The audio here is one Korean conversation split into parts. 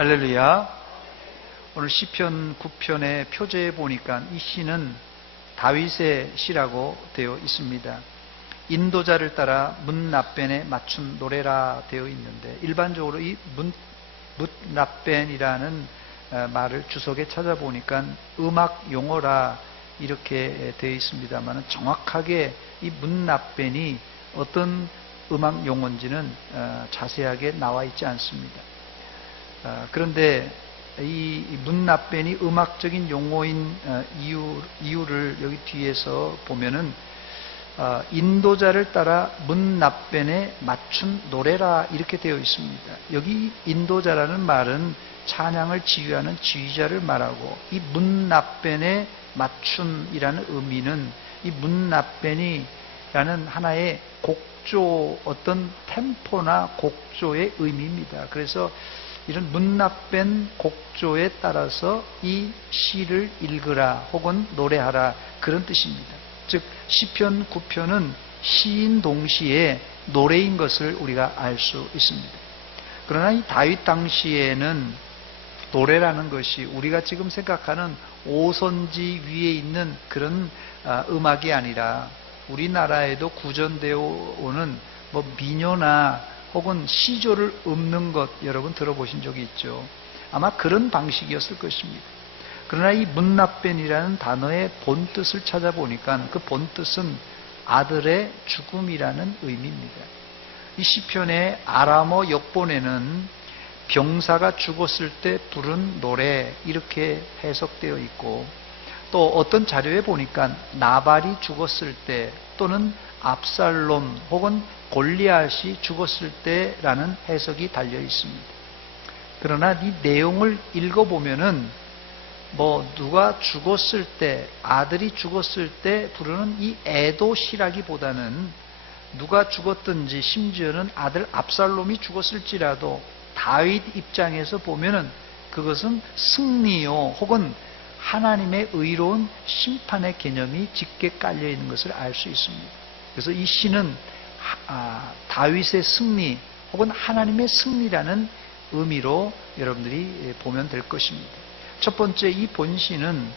할렐루야. 오늘 시편 9편의 표제에 보니까 이 시는 다윗의 시라고 되어 있습니다. 인도자를 따라 문납벤에 맞춘 노래라 되어 있는데, 일반적으로 이 문납벤이라는 말을 주석에 찾아보니까 음악 용어라 이렇게 되어 있습니다만, 정확하게 이 문납벤이 어떤 음악 용어인지는 자세하게 나와 있지 않습니다. 그런데 이 문납벤이 음악적인 용어인 이유를 여기 뒤에서 보면은 인도자를 따라 문납벤에 맞춘 노래라 이렇게 되어 있습니다. 여기 인도자라는 말은 찬양을 지휘하는 지휘자를 말하고, 이 문납벤에 맞춘이라는 의미는 이 문납벤이라는 하나의 곡조, 어떤 템포나 곡조의 의미입니다. 그래서 이런 문납벤 곡조에 따라서 이 시를 읽으라 혹은 노래하라, 그런 뜻입니다. 즉 시편 9편은 시인 동시에 노래인 것을 우리가 알 수 있습니다. 그러나 이 다윗 당시에는 노래라는 것이 우리가 지금 생각하는 오선지 위에 있는 그런 음악이 아니라, 우리나라에도 구전되어 오는 민요나 혹은 시조를 읊는 것 여러분 들어보신 적이 있죠. 아마 그런 방식이었을 것입니다. 그러나 이 문납벤이라는 단어의 본뜻을 찾아보니까 그 본뜻은 아들의 죽음이라는 의미입니다. 이 시편의 아람어 역본에는 병사가 죽었을 때 부른 노래 이렇게 해석되어 있고, 또 어떤 자료에 보니까 나발이 죽었을 때 또는 압살롬 혹은 골리앗이 죽었을 때라는 해석이 달려 있습니다. 그러나 이 내용을 읽어보면은 누가 죽었을 때, 아들이 죽었을 때 부르는 이 애도시라기보다는, 누가 죽었든지 심지어는 아들 압살롬이 죽었을지라도 다윗 입장에서 보면은 그것은 승리요 혹은 하나님의 의로운 심판의 개념이 짙게 깔려 있는 것을 알 수 있습니다. 그래서 이 시는 다윗의 승리 혹은 하나님의 승리라는 의미로 여러분들이 보면 될 것입니다. 첫 번째, 이 본시는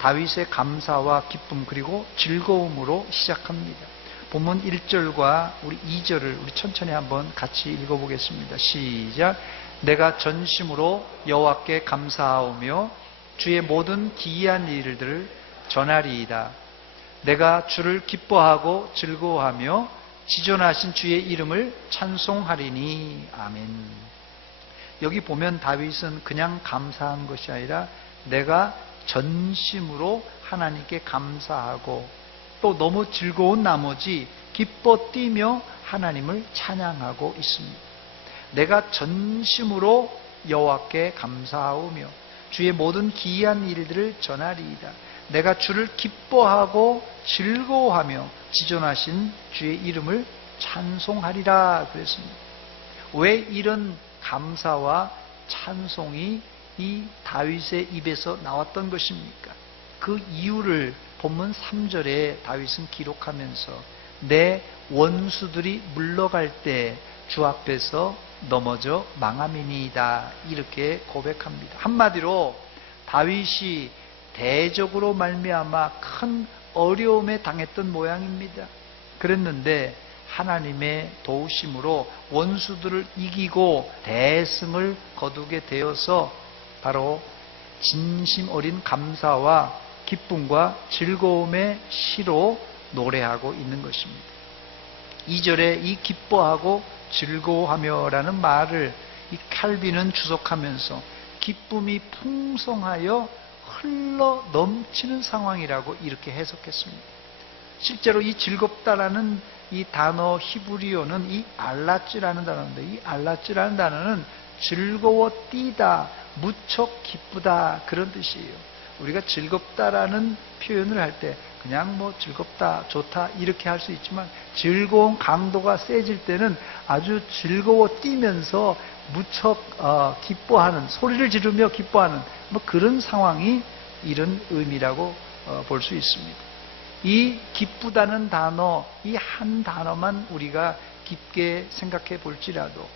다윗의 감사와 기쁨 그리고 즐거움으로 시작합니다. 본문 1절과 우리 2절을 우리 천천히 한번 같이 읽어보겠습니다. 시작. 내가 전심으로 여호와께 감사하오며 주의 모든 기이한 일들을 전하리이다. 내가 주를 기뻐하고 즐거워하며 지존하신 주의 이름을 찬송하리니. 아멘. 여기 보면 다윗은 그냥 감사한 것이 아니라 내가 전심으로 하나님께 감사하고 또 너무 즐거운 나머지 기뻐 뛰며 하나님을 찬양하고 있습니다. 내가 전심으로 여호와께 감사하오며 주의 모든 기이한 일들을 전하리이다. 내가 주를 기뻐하고 즐거워하며 지존하신 주의 이름을 찬송하리라 그랬습니다. 왜 이런 감사와 찬송이 이 다윗의 입에서 나왔던 것입니까? 그 이유를 본문 3절에 다윗은 기록하면서 내 원수들이 물러갈 때 주 앞에서 넘어져 망함이니이다 이렇게 고백합니다. 한마디로 다윗이 대적으로 말미암아 큰 어려움에 당했던 모양입니다. 그랬는데 하나님의 도우심으로 원수들을 이기고 대승을 거두게 되어서 바로 진심 어린 감사와 기쁨과 즐거움의 시로 노래하고 있는 것입니다. 2절에 이 기뻐하고 즐거워하며라는 말을 이 칼빈은 주석하면서 기쁨이 풍성하여 흘러 넘치는 상황이라고 이렇게 해석했습니다. 실제로 이 즐겁다라는 이 단어 히브리어는 이 알라찌라는 단어인데, 이 알라찌라는 단어는 즐거워 뛰다, 무척 기쁘다 그런 뜻이에요. 우리가 즐겁다라는 표현을 할 때 그냥 즐겁다, 좋다 이렇게 할 수 있지만, 즐거운 강도가 세질 때는 아주 즐거워 뛰면서 무척 기뻐하는, 소리를 지르며 기뻐하는 그런 상황이 이런 의미라고 볼 수 있습니다. 이 기쁘다는 단어, 이 한 단어만 우리가 깊게 생각해 볼지라도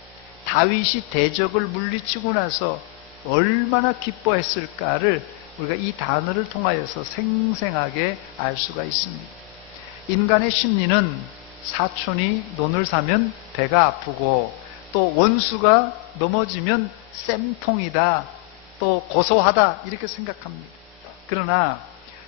다윗이 대적을 물리치고 나서 얼마나 기뻐했을까를 우리가 이 단어를 통하여서 생생하게 알 수가 있습니다. 인간의 심리는 사촌이 논을 사면 배가 아프고, 또 원수가 넘어지면 쌤통이다, 또 고소하다, 이렇게 생각합니다. 그러나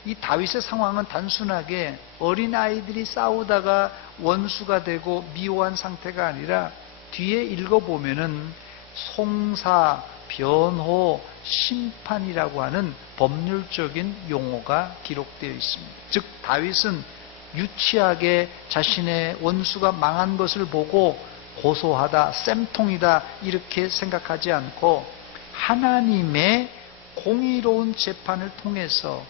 이 다윗의 상황은 단순하게 어린아이들이 싸우다가 원수가 되고 미워한 상태가 아니라, 뒤에 읽어보면은 송사, 변호, 심판이라고 하는 법률적인 용어가 기록되어 있습니다. 즉 다윗은 유치하게 자신의 원수가 망한 것을 보고 고소하다, 쌤통이다 이렇게 생각하지 않고, 하나님의 공의로운 재판을 통해서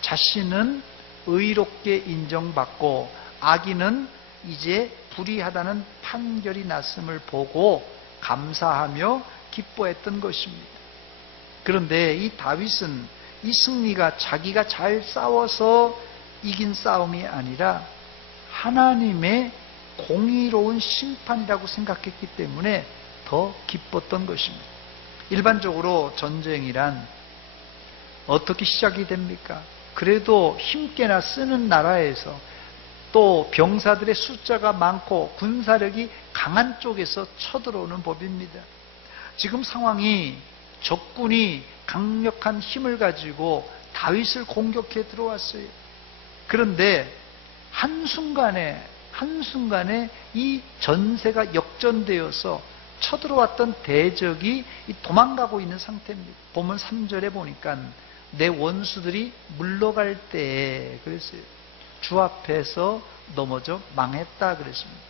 자신은 의롭게 인정받고 악인은 이제 불의하다는 판결이 났음을 보고 감사하며 기뻐했던 것입니다. 그런데 이 다윗은 이 승리가 자기가 잘 싸워서 이긴 싸움이 아니라 하나님의 공의로운 심판이라고 생각했기 때문에 더 기뻤던 것입니다. 일반적으로 전쟁이란 어떻게 시작이 됩니까? 그래도 힘께나 쓰는 나라에서, 또 병사들의 숫자가 많고 군사력이 강한 쪽에서 쳐들어오는 법입니다. 지금 상황이 적군이 강력한 힘을 가지고 다윗을 공격해 들어왔어요. 그런데 한순간에 이 전세가 역전되어서 쳐들어왔던 대적이 도망가고 있는 상태입니다. 보면 3절에 보니까 내 원수들이 물러갈 때에 그랬어요. 주 앞에서 넘어져 망했다 그랬습니다.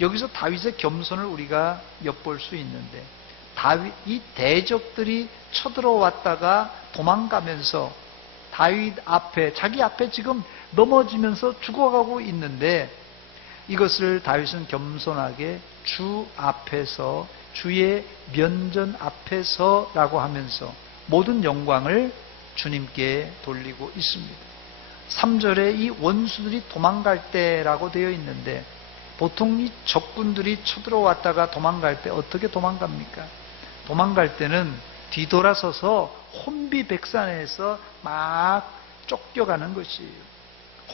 여기서 다윗의 겸손을 우리가 엿볼 수 있는데, 이 대적들이 쳐들어왔다가 도망가면서 다윗 앞에, 자기 앞에 지금 넘어지면서 죽어가고 있는데, 이것을 다윗은 겸손하게 주 앞에서, 주의 면전 앞에서라고 하면서 모든 영광을 주님께 돌리고 있습니다. 3절에 이 원수들이 도망갈 때라고 되어 있는데, 보통 이 적군들이 쳐들어왔다가 도망갈 때 어떻게 도망갑니까? 도망갈 때는 뒤돌아서서 혼비백산에서 막 쫓겨가는 것이에요.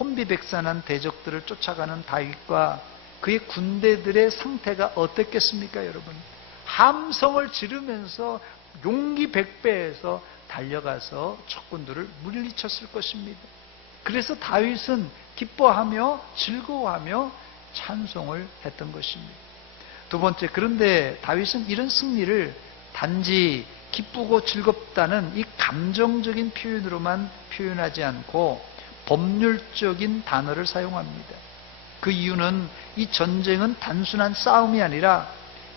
혼비백산한 대적들을 쫓아가는 다윗과 그의 군대들의 상태가 어땠겠습니까, 여러분? 함성을 지르면서 용기 백배해서 달려가서 적군들을 물리쳤을 것입니다. 그래서 다윗은 기뻐하며 즐거워하며 찬송을 했던 것입니다. 두 번째, 그런데 다윗은 이런 승리를 단지 기쁘고 즐겁다는 이 감정적인 표현으로만 표현하지 않고 법률적인 단어를 사용합니다. 그 이유는 이 전쟁은 단순한 싸움이 아니라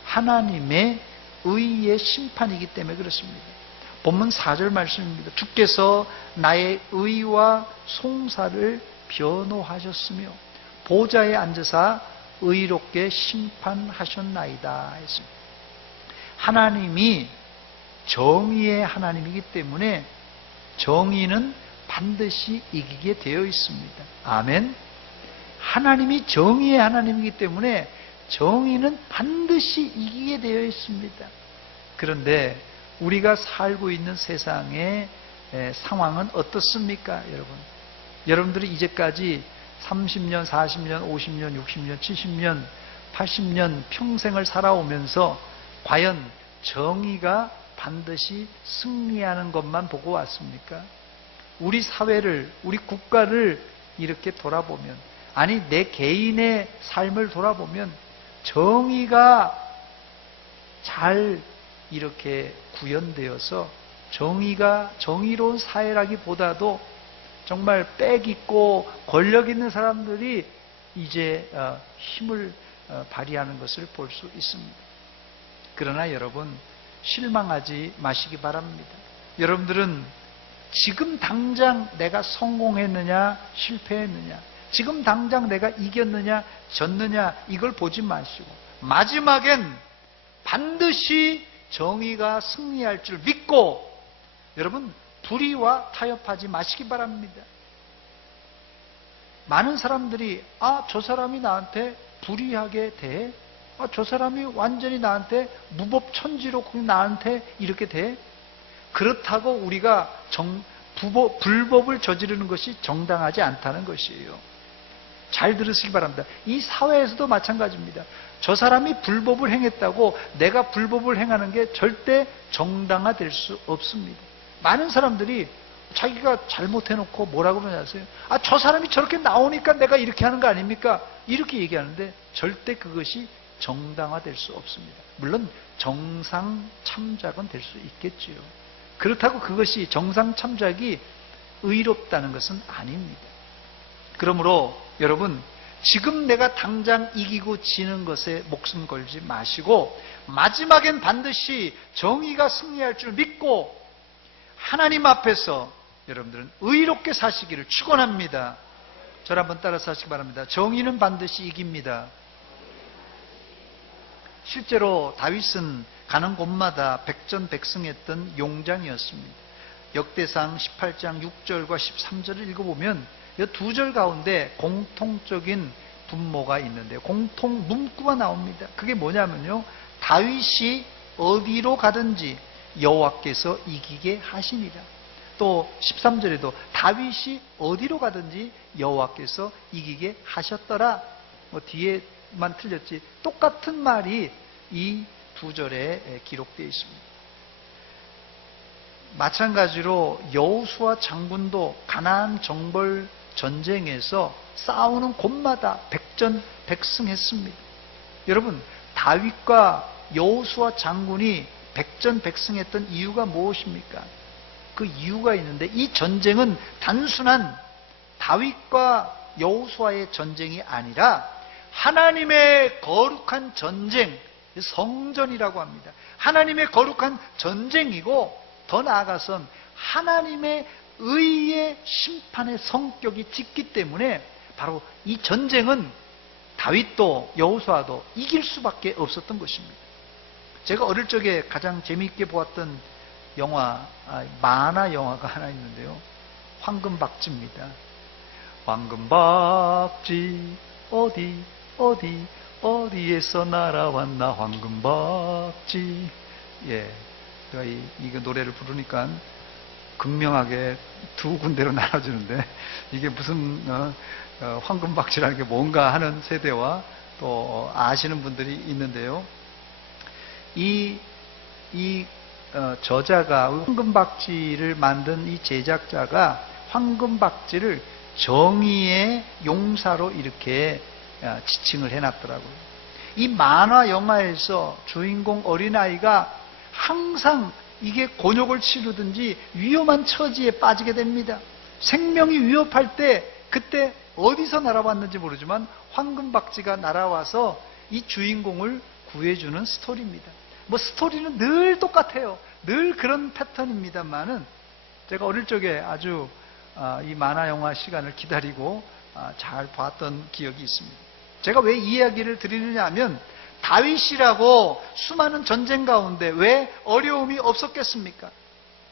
하나님의 의의 심판이기 때문에 그렇습니다. 본문 4절 말씀입니다. 주께서 나의 의와 송사를 변호하셨으며 보좌에 앉으사 의롭게 심판하셨나이다 했습니다. 하나님이 정의의 하나님이기 때문에 정의는 반드시 이기게 되어 있습니다. 아멘. 하나님이 정의의 하나님이기 때문에 정의는 반드시 이기게 되어 있습니다. 그런데 우리가 살고 있는 세상의 상황은 어떻습니까, 여러분? 여러분들이 이제까지 30년, 40년, 50년, 60년, 70년, 80년 평생을 살아오면서 과연 정의가 반드시 승리하는 것만 보고 왔습니까? 우리 사회를, 우리 국가를 이렇게 돌아보면, 아니 내 개인의 삶을 돌아보면 정의가 잘 이렇게 구현되어서 정의로운 사회라기보다도 정말 빽 있고 권력 있는 사람들이 이제 힘을 발휘하는 것을 볼 수 있습니다. 그러나 여러분, 실망하지 마시기 바랍니다. 여러분들은 지금 당장 내가 성공했느냐 실패했느냐, 지금 당장 내가 이겼느냐 졌느냐 이걸 보지 마시고 마지막엔 반드시 정의가 승리할 줄 믿고 여러분 불의와 타협하지 마시기 바랍니다. 많은 사람들이 저 사람이 나한테 불의하게 돼? 저 사람이 완전히 나한테 무법천지로 나한테 이렇게 돼? 그렇다고 우리가 불법을 저지르는 것이 정당하지 않다는 것이에요. 잘 들으시기 바랍니다. 이 사회에서도 마찬가지입니다. 저 사람이 불법을 행했다고 내가 불법을 행하는 게 절대 정당화될 수 없습니다. 많은 사람들이 자기가 잘못해놓고 뭐라고 그러냐 하세요? 저 사람이 저렇게 나오니까 내가 이렇게 하는 거 아닙니까? 이렇게 얘기하는데 절대 그것이 정당화될 수 없습니다. 물론 정상 참작은 될 수 있겠지요. 그렇다고 그것이 정상 참작이 의롭다는 것은 아닙니다. 그러므로 여러분, 지금 내가 당장 이기고 지는 것에 목숨 걸지 마시고 마지막엔 반드시 정의가 승리할 줄 믿고 하나님 앞에서 여러분들은 의롭게 사시기를 축원합니다. 저를 한번 따라서 하시기 바랍니다. 정의는 반드시 이깁니다. 실제로 다윗은 가는 곳마다 백전백승했던 용장이었습니다. 역대상 18장 6절과 13절을 읽어보면 이 두 절 가운데 공통적인 분모가 있는데요. 공통 문구가 나옵니다. 그게 뭐냐면요, 다윗이 어디로 가든지 여호와께서 이기게 하시니라. 또 13절에도 다윗이 어디로 가든지 여호와께서 이기게 하셨더라. 뒤에만 틀렸지 똑같은 말이 이 두 절에 기록되어 있습니다. 마찬가지로 여호수아 장군도 가나안 정벌 전쟁에서 싸우는 곳마다 백전백승했습니다. 여러분, 다윗과 여호수아 장군이 백전백승했던 이유가 무엇입니까? 그 이유가 있는데, 이 전쟁은 단순한 다윗과 여호수아의 전쟁이 아니라 하나님의 거룩한 전쟁, 성전이라고 합니다. 하나님의 거룩한 전쟁이고, 더 나아가선 하나님의 의의 심판의 성격이 짙기 때문에 바로 이 전쟁은 다윗도 여호수아도 이길 수밖에 없었던 것입니다. 제가 어릴 적에 가장 재미있게 보았던 영화, 만화 영화가 하나 있는데요, 황금박쥐입니다. 황금박쥐 어디에서 날아왔나 황금박쥐. 제가 이거 노래를 부르니까 극명하게 두 군데로 나눠주는데, 이게 무슨 황금박쥐라는 게 뭔가 하는 세대와 또 아시는 분들이 있는데요. 이 저자가, 황금박쥐를 만든 이 제작자가 황금박쥐를 정의의 용사로 이렇게 지칭을 해놨더라고요. 이 만화 영화에서 주인공 어린아이가 항상 이게 곤욕을 치르든지 위험한 처지에 빠지게 됩니다. 생명이 위협할 때 그때 어디서 날아왔는지 모르지만 황금박쥐가 날아와서 이 주인공을 구해주는 스토리입니다. 스토리는 늘 똑같아요. 늘 그런 패턴입니다만은 제가 어릴 적에 아주 이 만화 영화 시간을 기다리고 잘 봤던 기억이 있습니다. 제가 왜 이 이야기를 드리느냐 하면, 다윗이라고 수많은 전쟁 가운데 왜 어려움이 없었겠습니까?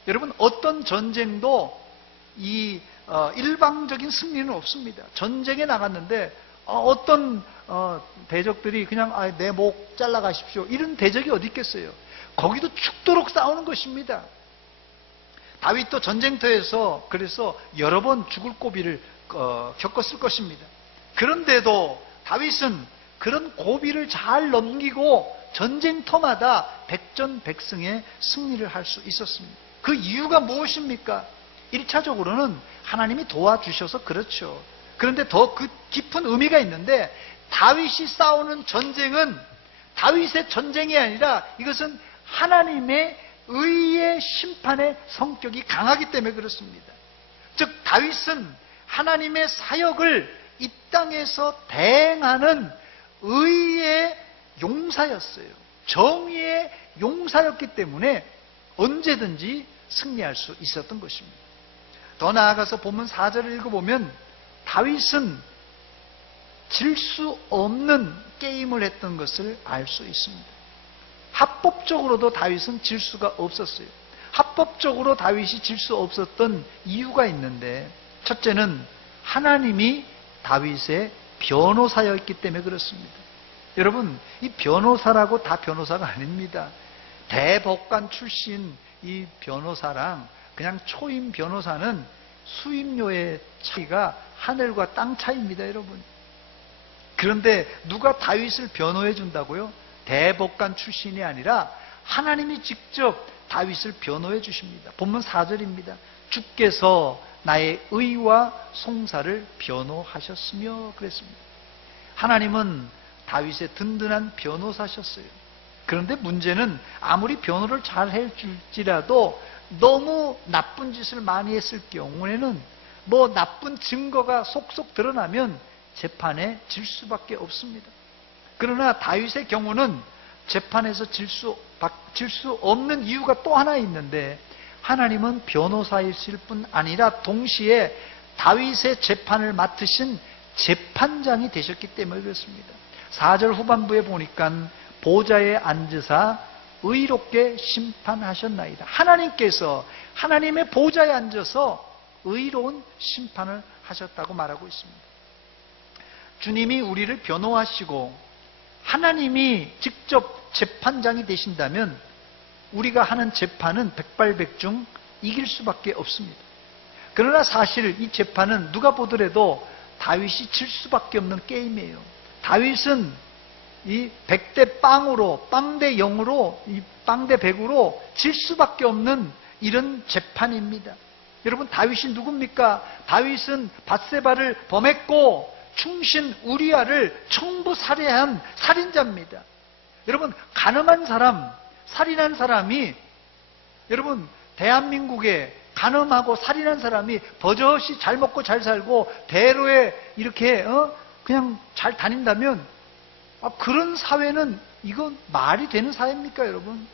여러분, 어떤 전쟁도 일방적인 승리는 없습니다. 전쟁에 나갔는데 어떤 대적들이 그냥 내 목 잘라가십시오, 이런 대적이 어디 있겠어요? 거기도 죽도록 싸우는 것입니다. 다윗도 전쟁터에서 그래서 여러 번 죽을 고비를 겪었을 것입니다. 그런데도 다윗은 그런 고비를 잘 넘기고 전쟁터마다 백전백승의 승리를 할 수 있었습니다. 그 이유가 무엇입니까? 1차적으로는 하나님이 도와주셔서 그렇죠. 그런데 더 그 깊은 의미가 있는데, 다윗이 싸우는 전쟁은 다윗의 전쟁이 아니라 이것은 하나님의 의의 심판의 성격이 강하기 때문에 그렇습니다. 즉, 다윗은 하나님의 사역을 이 땅에서 대행하는 의의 용사였어요. 정의의 용사였기 때문에 언제든지 승리할 수 있었던 것입니다. 더 나아가서 본문 4절을 읽어보면 다윗은 질 수 없는 게임을 했던 것을 알 수 있습니다. 합법적으로도 다윗은 질 수가 없었어요. 합법적으로 다윗이 질 수 없었던 이유가 있는데, 첫째는 하나님이 다윗의 변호사였기 때문에 그렇습니다. 여러분, 이 변호사라고 다 변호사가 아닙니다. 대법관 출신 이 변호사랑 그냥 초임 변호사는 수임료의 차이가 하늘과 땅 차이입니다, 여러분. 그런데 누가 다윗을 변호해 준다고요? 대법관 출신이 아니라 하나님이 직접 다윗을 변호해 주십니다. 본문 4절입니다. 주께서 나의 의와 송사를 변호하셨으며 그랬습니다. 하나님은 다윗의 든든한 변호사셨어요. 그런데 문제는 아무리 변호를 잘 해줄지라도 너무 나쁜 짓을 많이 했을 경우에는 뭐 나쁜 증거가 속속 드러나면 재판에 질 수밖에 없습니다. 그러나 다윗의 경우는 재판에서 질 수 없는 이유가 또 하나 있는데, 하나님은 변호사이실 뿐 아니라 동시에 다윗의 재판을 맡으신 재판장이 되셨기 때문에 그렇습니다. 4절 후반부에 보니까 보좌에 앉으사 의롭게 심판하셨나이다. 하나님께서 하나님의 보좌에 앉아서 의로운 심판을 하셨다고 말하고 있습니다. 주님이 우리를 변호하시고 하나님이 직접 재판장이 되신다면 우리가 하는 재판은 백발백중 이길 수밖에 없습니다. 그러나 사실 이 재판은 누가 보더라도 다윗이 질 수밖에 없는 게임이에요. 다윗은 이 100대 빵으로, 빵대 0으로, 이 빵대 100으로 질 수밖에 없는 이런 재판입니다. 여러분, 다윗이 누굽니까? 다윗은 밧세바를 범했고 충신 우리아를 청부 살해한 살인자입니다. 여러분, 가늠한 사람, 살인한 사람이, 여러분, 대한민국에 간음하고 살인한 사람이 버젓이 잘 먹고 잘 살고 대로에 이렇게 그냥 잘 다닌다면 그런 사회는 이건 말이 되는 사회입니까, 여러분?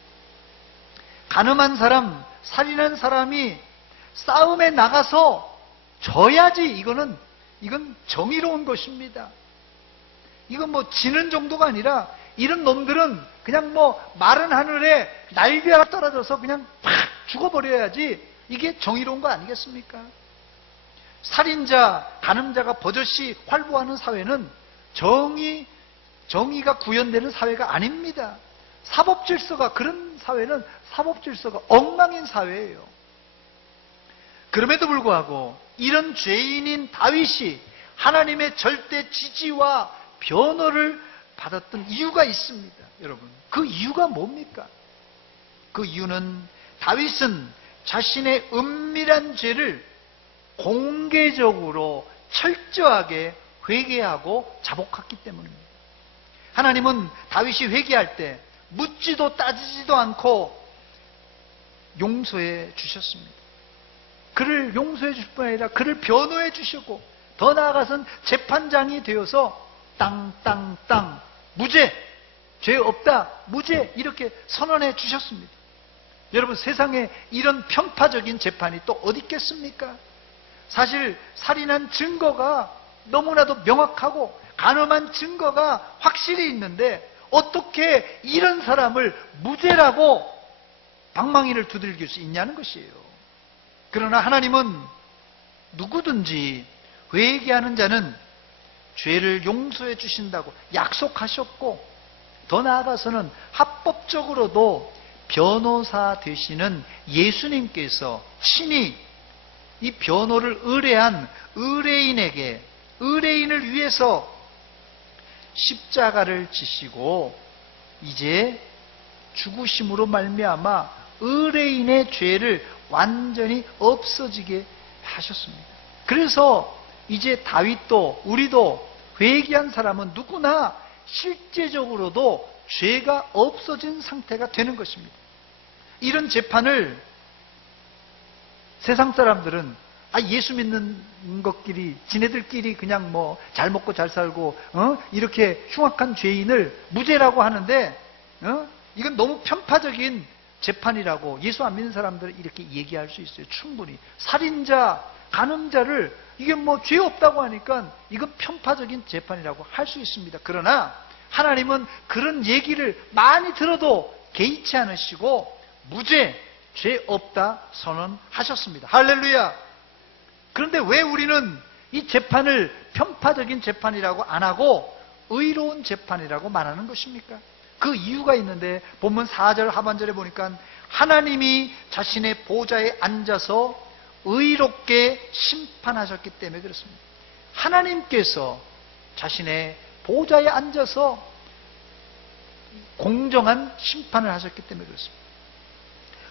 간음한 사람, 살인한 사람이 싸움에 나가서 져야지 이건 정의로운 것입니다. 이건 뭐 지는 정도가 아니라 이런 놈들은 그냥 뭐 마른 하늘에 날개가 떨어져서 그냥 팍 죽어버려야지 이게 정의로운 거 아니겠습니까? 살인자, 간음자가 버젓이 활보하는 사회는 정의가 구현되는 사회가 아닙니다. 사법질서가, 그런 사회는 사법질서가 엉망인 사회예요. 그럼에도 불구하고 이런 죄인인 다윗이 하나님의 절대 지지와 변호를 받았던 이유가 있습니다, 여러분. 그 이유가 뭡니까? 그 이유는 다윗은 자신의 은밀한 죄를 공개적으로 철저하게 회개하고 자복했기 때문입니다. 하나님은 다윗이 회개할 때 묻지도 따지지도 않고 용서해 주셨습니다. 그를 용서해 주실 뿐 아니라 그를 변호해 주셨고, 더 나아가서는 재판장이 되어서 땅 무죄, 죄 없다, 무죄 이렇게 선언해 주셨습니다. 여러분, 세상에 이런 편파적인 재판이 또 어디 있겠습니까? 사실 살인한 증거가 너무나도 명확하고 간음한 증거가 확실히 있는데 어떻게 이런 사람을 무죄라고 방망이를 두들길 수 있냐는 것이에요. 그러나 하나님은 누구든지 회개하는 자는 죄를 용서해 주신다고 약속하셨고, 더 나아가서는 합법적으로도 변호사 되시는 예수님께서 친히 이 변호를 의뢰한 의뢰인을 위해서 십자가를 지시고 이제 죽으심으로 말미암아 의뢰인의 죄를 완전히 없어지게 하셨습니다. 그래서 이제 다윗도 우리도 회개한 사람은 누구나 실제적으로도 죄가 없어진 상태가 되는 것입니다. 이런 재판을 세상 사람들은 예수 믿는 것끼리 지네들끼리 그냥 뭐 잘 먹고 잘 살고 이렇게 흉악한 죄인을 무죄라고 하는데 이건 너무 편파적인 재판이라고 예수 안 믿는 사람들은 이렇게 얘기할 수 있어요. 충분히 살인자, 간음자를 이게 뭐 죄 없다고 하니까 이건 편파적인 재판이라고 할 수 있습니다. 그러나 하나님은 그런 얘기를 많이 들어도 개의치 않으시고 무죄, 죄 없다 선언하셨습니다. 할렐루야. 그런데 왜 우리는 이 재판을 편파적인 재판이라고 안 하고 의로운 재판이라고 말하는 것입니까? 그 이유가 있는데 본문 4절 하반절에 보니까 하나님이 자신의 보좌에 앉아서 의롭게 심판하셨기 때문에 그렇습니다. 하나님께서 자신의 보좌에 앉아서 공정한 심판을 하셨기 때문에 그렇습니다.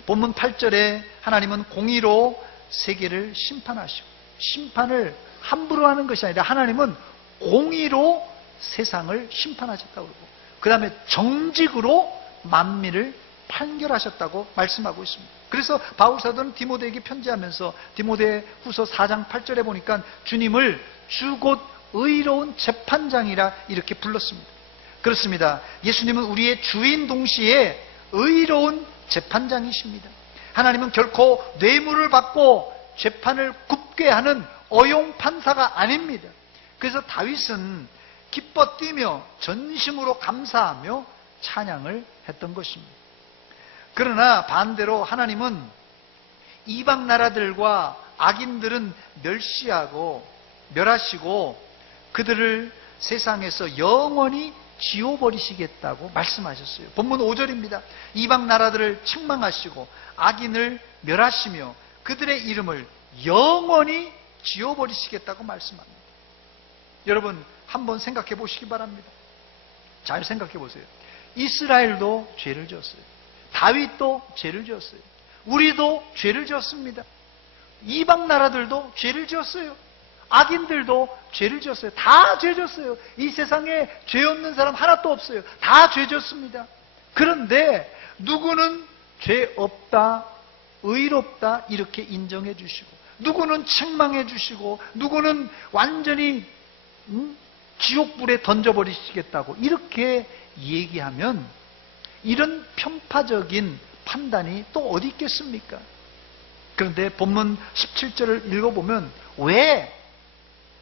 본문 8절에 하나님은 공의로 세계를 심판하시고, 심판을 함부로 하는 것이 아니라 하나님은 공의로 세상을 심판하셨다고 그러고, 그 다음에 정직으로 만민을 판결하셨다고 말씀하고 있습니다. 그래서 바울사도는 디모데에게 편지하면서 디모데후서 4장 8절에 보니까 주님을 주 곧 의로운 재판장이라 이렇게 불렀습니다. 그렇습니다. 예수님은 우리의 주인 동시에 의로운 재판장이십니다. 하나님은 결코 뇌물을 받고 재판을 굽게 하는 어용 판사가 아닙니다. 그래서 다윗은 기뻐 뛰며 전심으로 감사하며 찬양을 했던 것입니다. 그러나 반대로 하나님은 이방 나라들과 악인들은 멸하시고 그들을 세상에서 영원히 지워버리시겠다고 말씀하셨어요. 본문 5절입니다. 이방 나라들을 책망하시고 악인을 멸하시며 그들의 이름을 영원히 지워버리시겠다고 말씀합니다. 여러분 한번 생각해 보시기 바랍니다. 잘 생각해 보세요. 이스라엘도 죄를 지었어요. 다윗도 죄를 지었어요. 우리도 죄를 지었습니다. 이방 나라들도 죄를 지었어요. 악인들도 죄를 지었어요. 다 죄 지었어요. 이 세상에 죄 없는 사람 하나도 없어요. 다 죄 지었습니다. 그런데 누구는 죄 없다, 의롭다 이렇게 인정해 주시고, 누구는 책망해 주시고, 누구는 완전히 지옥불에 던져버리시겠다고 이렇게 얘기하면 이런 편파적인 판단이 또 어디 있겠습니까? 그런데 본문 17절을 읽어보면 왜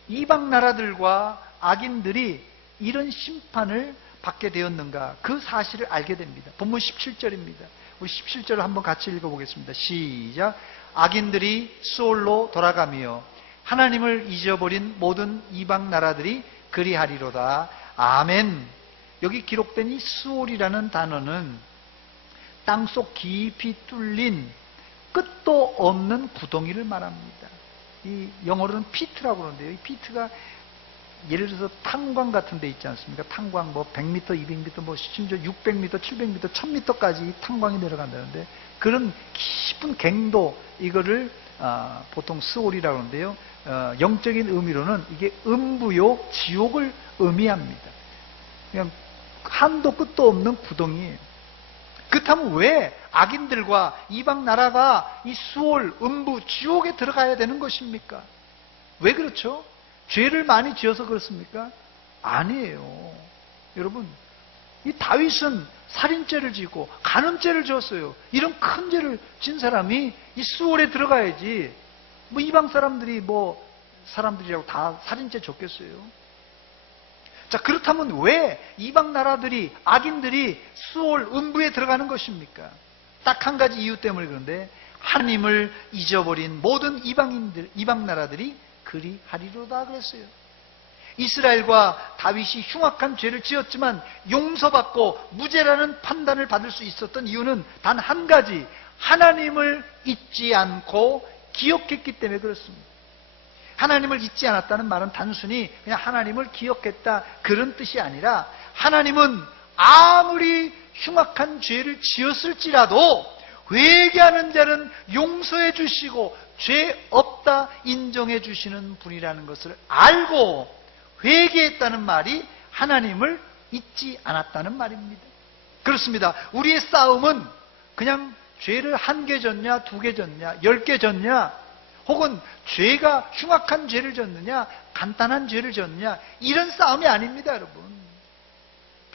이방 나라들과 악인들이 이런 심판을 받게 되었는가, 그 사실을 알게 됩니다. 본문 17절입니다. 우리 17절을 한번 같이 읽어보겠습니다. 시작. 악인들이 수올로 돌아가며 하나님을 잊어버린 모든 이방 나라들이 그리하리로다. 아멘. 여기 기록된 이 수올이라는 단어는 땅속 깊이 뚫린 끝도 없는 구덩이를 말합니다. 이 영어로는 피트라고 그러는데요. 이 피트가 예를 들어서 탄광 같은 데 있지 않습니까? 탄광 뭐 100m, 200m, 뭐 심지어 600m, 700m, 1000m까지 탄광이 내려간다는데, 그런 깊은 갱도, 이거를 보통 스올이라고 하는데요. 영적인 의미로는 이게 음부요, 지옥을 의미합니다. 그냥 한도 끝도 없는 구덩이에요. 그렇다면 왜 악인들과 이방 나라가 이 수올, 음부, 지옥에 들어가야 되는 것입니까? 왜 그렇죠? 죄를 많이 지어서 그렇습니까? 아니에요. 여러분, 이 다윗은 살인죄를 지고 간음죄를 지었어요. 이런 큰 죄를 진 사람이 이 수월에 들어가야지, 뭐 이방 사람들이 사람들이라고 다 살인죄 졌겠어요? 자, 그렇다면 왜 이방 나라들이, 악인들이 수월, 음부에 들어가는 것입니까? 딱 한 가지 이유 때문에 그런데, 하나님을 잊어버린 모든 이방 나라들이 그리하리로다 그랬어요. 이스라엘과 다윗이 흉악한 죄를 지었지만 용서받고 무죄라는 판단을 받을 수 있었던 이유는 단 한 가지, 하나님을 잊지 않고 기억했기 때문에 그렇습니다. 하나님을 잊지 않았다는 말은 단순히 그냥 하나님을 기억했다 그런 뜻이 아니라, 하나님은 아무리 흉악한 죄를 지었을지라도 회개하는 자는 용서해 주시고 죄 없다 인정해 주시는 분이라는 것을 알고 회개했다는 말이 하나님을 잊지 않았다는 말입니다. 그렇습니다. 우리의 싸움은 그냥 죄를 1개 졌냐, 2개 졌냐, 10개 졌냐, 혹은 죄가 흉악한 죄를 졌느냐, 간단한 죄를 졌느냐, 이런 싸움이 아닙니다. 여러분,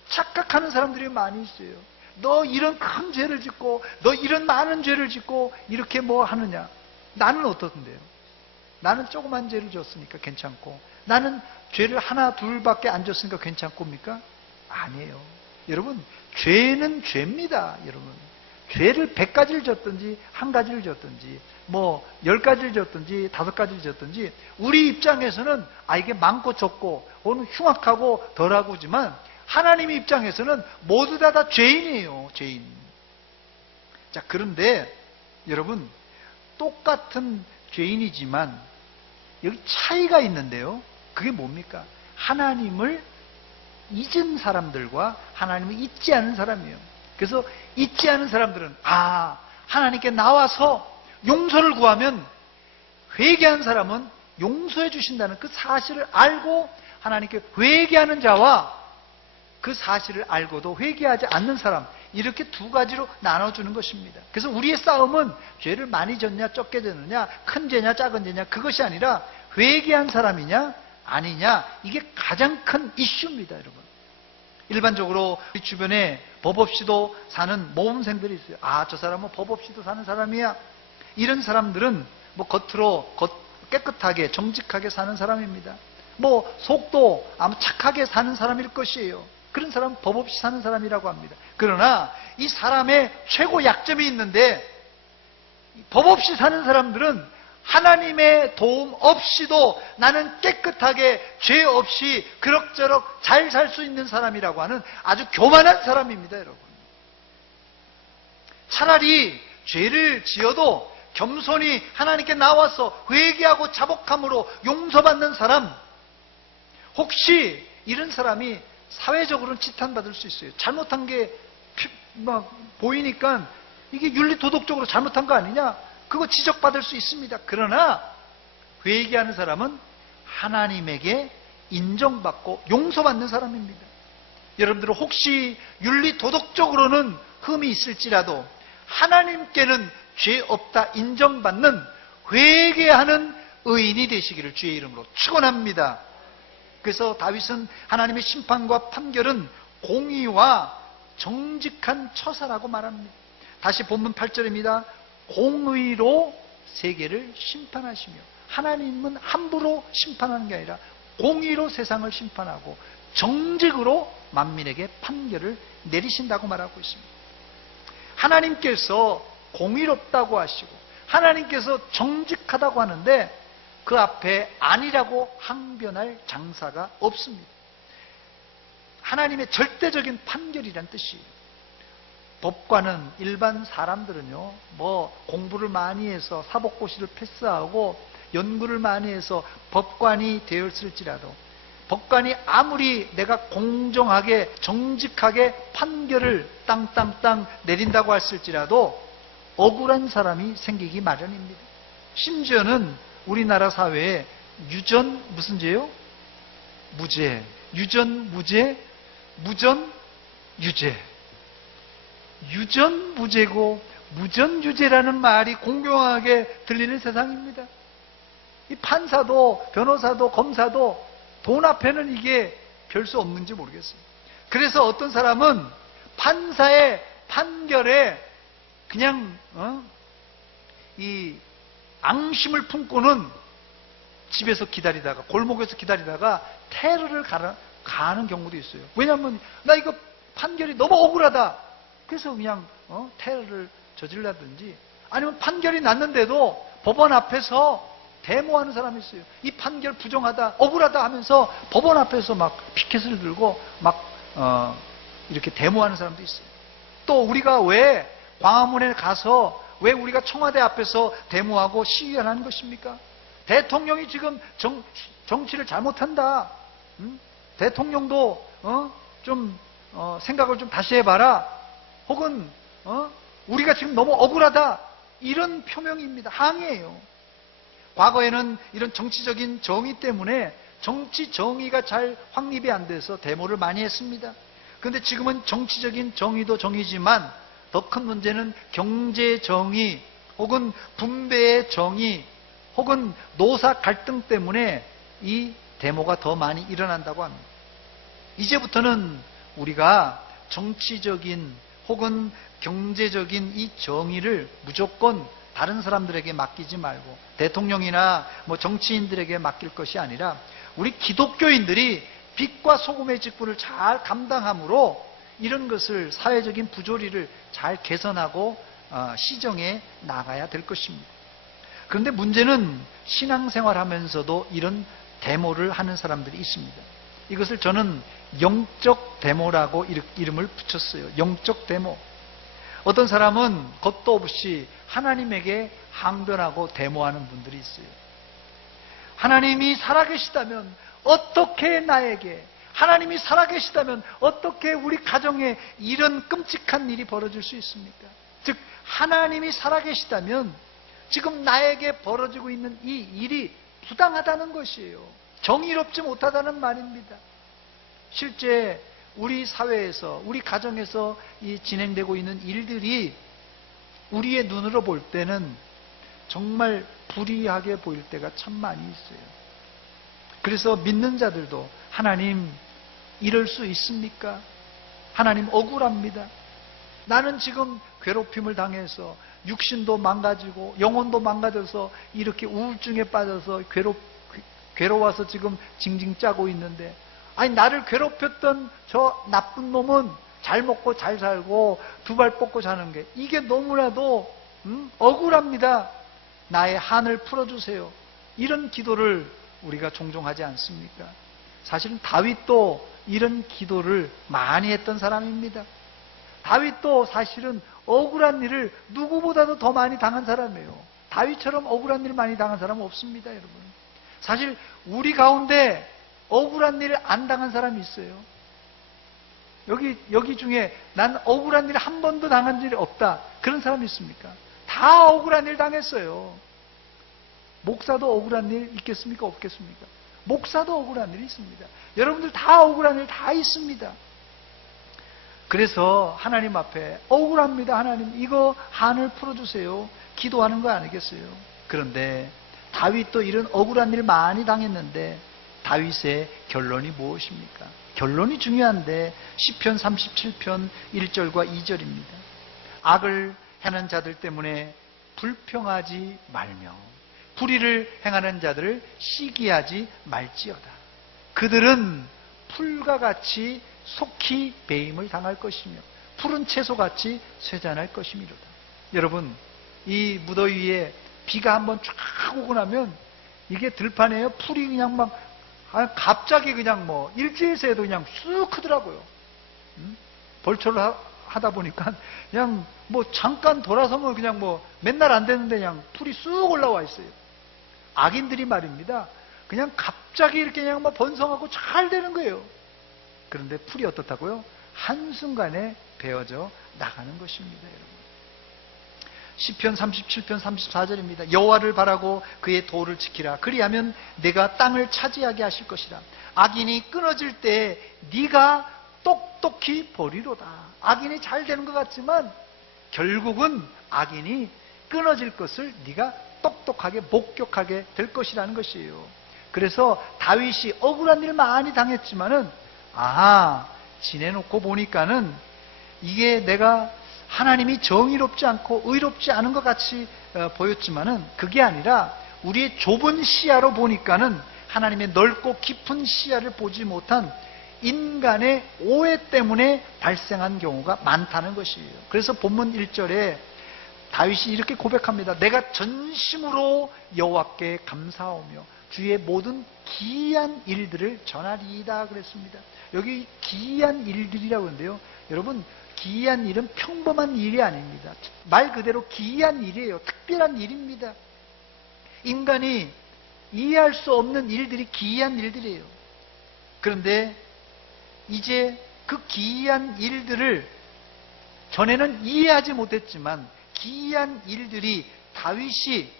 착각하는 사람들이 많이 있어요. 너 이런 큰 죄를 짓고, 너 이런 많은 죄를 짓고 이렇게 뭐 하느냐. 나는 어떻던데요? 나는 조그만 죄를 졌으니까 괜찮고, 나는 죄를 하나 둘밖에 안 졌으니까 괜찮고입니까? 아니에요. 여러분, 죄는 죄입니다. 여러분, 죄를 100가지를 졌든지 1가지를 졌든지 10가지를 졌든지 5가지를 졌든지 우리 입장에서는 이게 많고 적고 어느 흉악하고 덜하고지만, 하나님의 입장에서는 모두 다 죄인이에요. 죄인. 자, 그런데 여러분, 똑같은 죄인이지만 여기 차이가 있는데요. 그게 뭡니까? 하나님을 잊은 사람들과 하나님을 잊지 않은 사람이에요. 그래서 잊지 않은 사람들은 하나님께 나와서 용서를 구하면, 회개한 사람은 용서해 주신다는 그 사실을 알고 하나님께 회개하는 자와 그 사실을 알고도 회개하지 않는 사람, 이렇게 두 가지로 나눠주는 것입니다. 그래서 우리의 싸움은 죄를 많이 졌냐 적게 졌느냐, 큰 죄냐 작은 죄냐, 그것이 아니라 회개한 사람이냐 아니냐, 이게 가장 큰 이슈입니다. 여러분, 일반적으로 우리 주변에 법 없이도 사는 모험생들이 있어요. 저 사람은 법 없이도 사는 사람이야. 이런 사람들은 겉으로 깨끗하게 정직하게 사는 사람입니다. 속도 아마 착하게 사는 사람일 것이에요. 그런 사람은 법 없이 사는 사람이라고 합니다. 그러나 이 사람의 최고 약점이 있는데, 법 없이 사는 사람들은 하나님의 도움 없이도 나는 깨끗하게 죄 없이 그럭저럭 잘 살 수 있는 사람이라고 하는 아주 교만한 사람입니다. 여러분, 차라리 죄를 지어도 겸손히 하나님께 나와서 회개하고 자복함으로 용서받는 사람, 혹시 이런 사람이 사회적으로는 지탄받을 수 있어요. 잘못한 게 보이니까 이게 윤리도덕적으로 잘못한 거 아니냐, 그거 지적받을 수 있습니다. 그러나 회개하는 사람은 하나님에게 인정받고 용서받는 사람입니다. 여러분들은 혹시 윤리도덕적으로는 흠이 있을지라도 하나님께는 죄 없다 인정받는 회개하는 의인이 되시기를 주의 이름으로 축원합니다. 그래서 다윗은 하나님의 심판과 판결은 공의와 정직한 처사라고 말합니다. 다시 본문 8절입니다. 공의로 세계를 심판하시며, 하나님은 함부로 심판하는 게 아니라 공의로 세상을 심판하고 정직으로 만민에게 판결을 내리신다고 말하고 있습니다. 하나님께서 공의롭다고 하시고 하나님께서 정직하다고 하는데 그 앞에 아니라고 항변할 장사가 없습니다. 하나님의 절대적인 판결이란 뜻이에요. 법관은, 일반 사람들은요, 공부를 많이 해서 사법고시를 패스하고 연구를 많이 해서 법관이 되었을지라도, 법관이 아무리 내가 공정하게 정직하게 판결을 땅땅땅 내린다고 했을지라도 억울한 사람이 생기기 마련입니다. 심지어는 우리나라 사회에 유전 무슨 죄요? 무죄, 유전 무죄, 무전 유죄. 유전 무죄고 무전 유죄라는 말이 공평하게 들리는 세상입니다. 이 판사도 변호사도 검사도 돈 앞에는 이게 별 수 없는지 모르겠어요. 그래서 어떤 사람은 판사의 판결에 그냥 이 앙심을 품고는 집에서 기다리다가, 골목에서 기다리다가 테러를 가는 경우도 있어요. 왜냐하면 나 이거 판결이 너무 억울하다, 그래서 그냥 테러를 저질러든지, 아니면 판결이 났는데도 법원 앞에서 데모하는 사람이 있어요. 이 판결 부정하다, 억울하다 하면서 법원 앞에서 막 피켓을 들고 이렇게 데모하는 사람도 있어요. 또 우리가 왜 광화문에 가서 왜 우리가 청와대 앞에서 데모하고 시위하는 것입니까? 대통령이 지금 정치를 잘못한다. 대통령도 좀 생각을 좀 다시 해봐라. 혹은 우리가 지금 너무 억울하다, 이런 표명입니다. 항의예요. 과거에는 이런 정치적인 정의 때문에 정치 정의가 잘 확립이 안 돼서 데모를 많이 했습니다. 그런데 지금은 정치적인 정의도 정의지만 더 큰 문제는 경제 정의 혹은 분배의 정의 혹은 노사 갈등 때문에 이 데모가 더 많이 일어난다고 합니다. 이제부터는 우리가 정치적인 혹은 경제적인 이 정의를 무조건 다른 사람들에게 맡기지 말고 대통령이나 정치인들에게 맡길 것이 아니라 우리 기독교인들이 빛과 소금의 직분을 잘 감당함으로 이런 것을, 사회적인 부조리를 잘 개선하고 시정해 나가야 될 것입니다. 그런데 문제는 신앙생활하면서도 이런 데모를 하는 사람들이 있습니다. 이것을 저는 영적 데모라고 이름을 붙였어요. 영적 데모. 어떤 사람은 겁도 없이 하나님에게 항변하고 데모하는 분들이 있어요. 하나님이 살아계시다면 어떻게 나에게, 하나님이 살아계시다면 어떻게 우리 가정에 이런 끔찍한 일이 벌어질 수 있습니까? 즉 하나님이 살아계시다면 지금 나에게 벌어지고 있는 이 일이 부당하다는 것이에요. 정의롭지 못하다는 말입니다. 실제 우리 사회에서, 우리 가정에서 진행되고 있는 일들이 우리의 눈으로 볼 때는 정말 불의하게 보일 때가 참 많이 있어요. 그래서 믿는 자들도 하나님 이럴 수 있습니까? 하나님 억울합니다. 나는 지금 괴롭힘을 당해서 육신도 망가지고 영혼도 망가져서 이렇게 우울증에 빠져서 괴로워서 지금 징징 짜고 있는데, 아니 나를 괴롭혔던 저 나쁜 놈은 잘 먹고 잘 살고 두 발 뻗고 사는 게 이게 너무나도 억울합니다. 나의 한을 풀어주세요. 이런 기도를 우리가 종종 하지 않습니까? 사실은 다윗도 이런 기도를 많이 했던 사람입니다. 다윗도 사실은 억울한 일을 누구보다도 더 많이 당한 사람이에요. 다윗처럼 억울한 일을 많이 당한 사람은 없습니다, 여러분. 사실 우리 가운데 억울한 일을 안 당한 사람이 있어요. 여기 중에 난 억울한 일을 한 번도 당한 일이 없다, 그런 사람이 있습니까? 다 억울한 일 당했어요. 목사도 억울한 일 있겠습니까? 없겠습니까? 목사도 억울한 일이 있습니다. 여러분들 다 억울한 일 다 있습니다. 그래서 하나님 앞에 억울합니다. 하나님 이거 한을 풀어주세요. 기도하는 거 아니겠어요? 그런데 다윗도 이런 억울한 일 많이 당했는데 다윗의 결론이 무엇입니까? 결론이 중요한데 시편 37편 1절과 2절입니다. 악을 행하는 자들 때문에 불평하지 말며 불의를 행하는 자들을 시기하지 말지어다. 그들은 풀과 같이 속히 배임을 당할 것이며 푸른 채소같이 쇠잔할 것이미로다. 여러분, 이 무더위에 비가 한번 쫙 오고 나면 이게 들판에요, 풀이 그냥 막 갑자기 그냥 뭐 일주일 새에도 그냥 쑥 크더라고요. 벌초를 하다 보니까 그냥 뭐 잠깐 돌아서면 그냥 뭐 맨날 안 되는데 그냥 풀이 쑥 올라와 있어요. 악인들이 말입니다. 그냥 갑자기 이렇게 그냥 막 번성하고 잘 되는 거예요. 그런데 풀이 어떻다고요? 한순간에 베어져 나가는 것입니다, 여러분. 시편 37편 34절입니다. 여호와를 바라고 그의 도를 지키라. 그리하면 내가 땅을 차지하게 하실 것이라. 악인이 끊어질 때 네가 똑똑히 보리로다. 악인이 잘 되는 것 같지만 결국은 악인이 끊어질 것을 네가 똑똑하게 목격하게 될 것이라는 것이에요. 그래서 다윗이 억울한 일 많이 당했지만은 지내놓고 보니까는 이게 내가 하나님이 정의롭지 않고 의롭지 않은 것 같이 보였지만은 그게 아니라 우리의 좁은 시야로 보니까는 하나님의 넓고 깊은 시야를 보지 못한 인간의 오해 때문에 발생한 경우가 많다는 것이에요. 그래서 본문 1절에 다윗이 이렇게 고백합니다. 내가 전심으로 여호와께 감사하오며 주의 모든 기이한 일들을 전하리이다 그랬습니다. 여기 기이한 일들이라고 하는데요, 여러분, 기이한 일은 평범한 일이 아닙니다. 말 그대로 기이한 일이에요. 특별한 일입니다. 인간이 이해할 수 없는 일들이 기이한 일들이에요. 그런데 이제 그 기이한 일들을 전에는 이해하지 못했지만 기이한 일들이 다윗이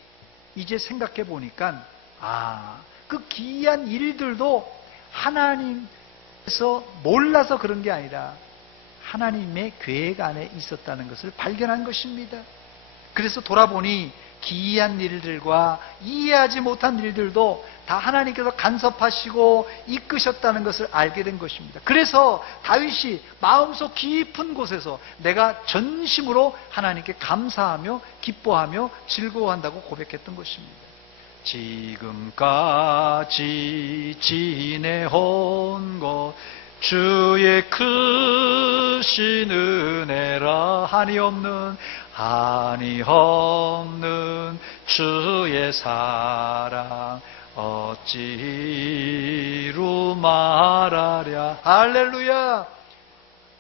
이제 생각해 보니까 그 기이한 일들도 하나님께서 몰라서 그런 게 아니라 하나님의 계획 안에 있었다는 것을 발견한 것입니다. 그래서 돌아보니 기이한 일들과 이해하지 못한 일들도 다 하나님께서 간섭하시고 이끄셨다는 것을 알게 된 것입니다. 그래서 다윗이 마음속 깊은 곳에서 내가 전심으로 하나님께 감사하며 기뻐하며 즐거워한다고 고백했던 것입니다. 지금까지 지내온 것 주의 크신 은혜라. 한이 없는 주의 사랑 어찌 이루 말하랴. 할렐루야.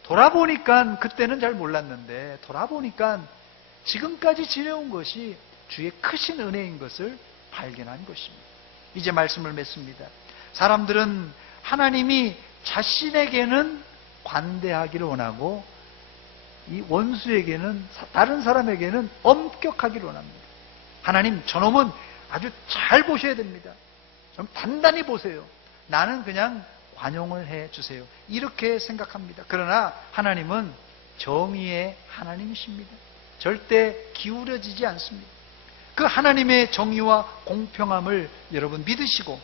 돌아보니까 그때는 잘 몰랐는데 돌아보니까 지금까지 지내온 것이 주의 크신 은혜인 것을 발견한 것입니다. 이제 말씀을 맺습니다. 사람들은 하나님이 자신에게는 관대하기를 원하고 이 원수에게는, 다른 사람에게는 엄격하기를 원합니다. 하나님, 저놈은 아주 잘 보셔야 됩니다. 좀 단단히 보세요. 나는 그냥 관용을 해 주세요. 이렇게 생각합니다. 그러나 하나님은 정의의 하나님이십니다. 절대 기울어지지 않습니다. 그 하나님의 정의와 공평함을 여러분 믿으시고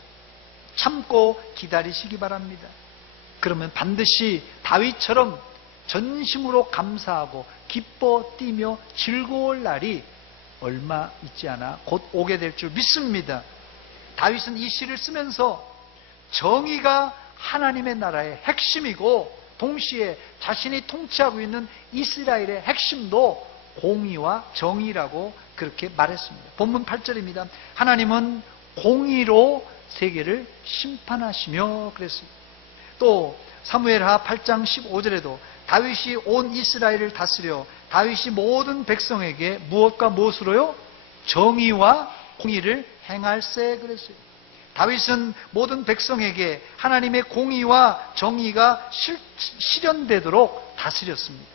참고 기다리시기 바랍니다. 그러면 반드시 다윗처럼 전심으로 감사하고 기뻐 뛰며 즐거울 날이 얼마 있지 않아 곧 오게 될 줄 믿습니다. 다윗은 이 시를 쓰면서 정의가 하나님의 나라의 핵심이고 동시에 자신이 통치하고 있는 이스라엘의 핵심도 공의와 정의라고 그렇게 말했습니다. 본문 8절입니다. 하나님은 공의로 세계를 심판하시며 그랬습니다. 또 사무엘하 8장 15절에도 다윗이 온 이스라엘을 다스려 다윗이 모든 백성에게 무엇과 무엇으로요? 정의와 공의를 행할세 그랬어요. 다윗은 모든 백성에게 하나님의 공의와 정의가 실현되도록 다스렸습니다.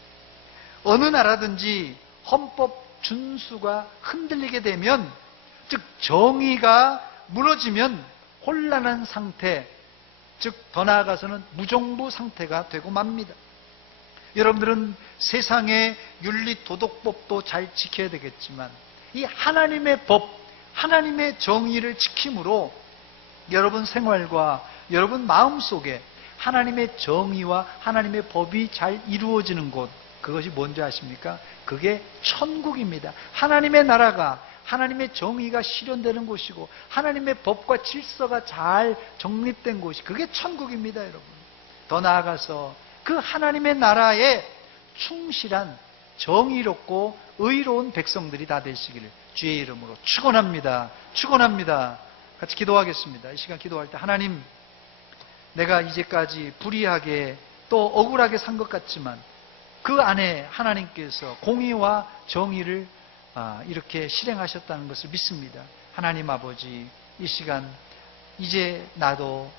어느 나라든지 헌법 준수가 흔들리게 되면, 즉 정의가 무너지면 혼란한 상태, 즉 더 나아가서는 무정부 상태가 되고 맙니다. 여러분들은 세상의 윤리 도덕법도 잘 지켜야 되겠지만 이 하나님의 법, 하나님의 정의를 지킴으로 여러분 생활과 여러분 마음속에 하나님의 정의와 하나님의 법이 잘 이루어지는 곳, 그것이 뭔지 아십니까? 그게 천국입니다. 하나님의 나라가, 하나님의 정의가 실현되는 곳이고 하나님의 법과 질서가 잘 정립된 곳이, 그게 천국입니다, 여러분. 더 나아가서 그 하나님의 나라에 충실한 정의롭고 의로운 백성들이 다 되시기를 주의 이름으로 축원합니다. 축원합니다. 같이 기도하겠습니다. 이 시간 기도할 때, 하나님, 내가 이제까지 불의하게 또 억울하게 산 것 같지만 그 안에 하나님께서 공의와 정의를 이렇게 실행하셨다는 것을 믿습니다. 하나님 아버지, 이 시간 이제 나도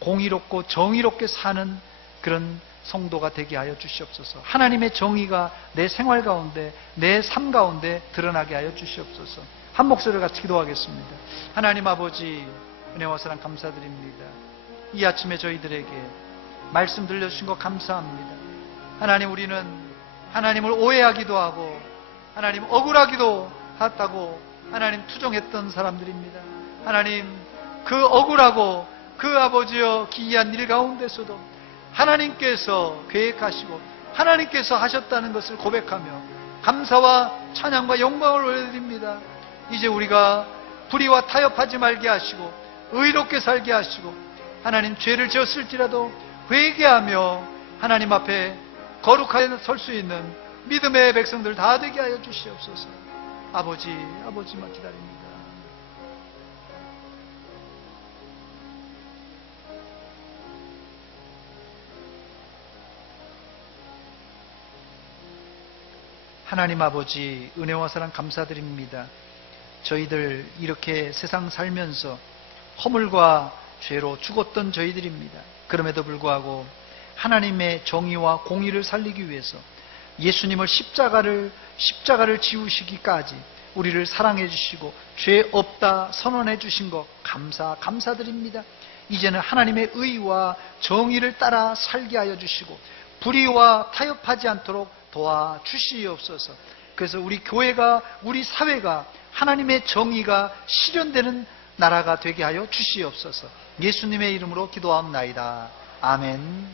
공의롭고 정의롭게 사는 그런 성도가 되게 하여 주시옵소서. 하나님의 정의가 내 생활 가운데, 내 삶 가운데 드러나게 하여 주시옵소서. 한 목소리를 같이 기도하겠습니다. 하나님 아버지, 은혜와 사랑 감사드립니다. 이 아침에 저희들에게 말씀 들려주신 것 감사합니다. 하나님, 우리는 하나님을 오해하기도 하고 하나님 억울하기도 하다고 하나님 투정했던 사람들입니다. 하나님, 그 억울하고 그 아버지여 기이한 일 가운데서도 하나님께서 계획하시고 하나님께서 하셨다는 것을 고백하며 감사와 찬양과 영광을 올려드립니다. 이제 우리가 불의와 타협하지 말게 하시고 의롭게 살게 하시고 하나님, 죄를 지었을지라도 회개하며 하나님 앞에 거룩하게 설 수 있는 믿음의 백성들 다 되게 하여 주시옵소서. 아버지만 기다립니다. 하나님 아버지, 은혜와 사랑 감사드립니다. 저희들 이렇게 세상 살면서 허물과 죄로 죽었던 저희들입니다. 그럼에도 불구하고 하나님의 정의와 공의를 살리기 위해서 예수님을 십자가를 지우시기까지 우리를 사랑해 주시고 죄 없다 선언해 주신 것 감사드립니다. 이제는 하나님의 의와 정의를 따라 살게 하여 주시고 불의와 타협하지 않도록 도와주시옵소서. 그래서 우리 교회가, 우리 사회가 하나님의 정의가 실현되는 나라가 되게 하여 주시옵소서. 예수님의 이름으로 기도합나이다. 아멘.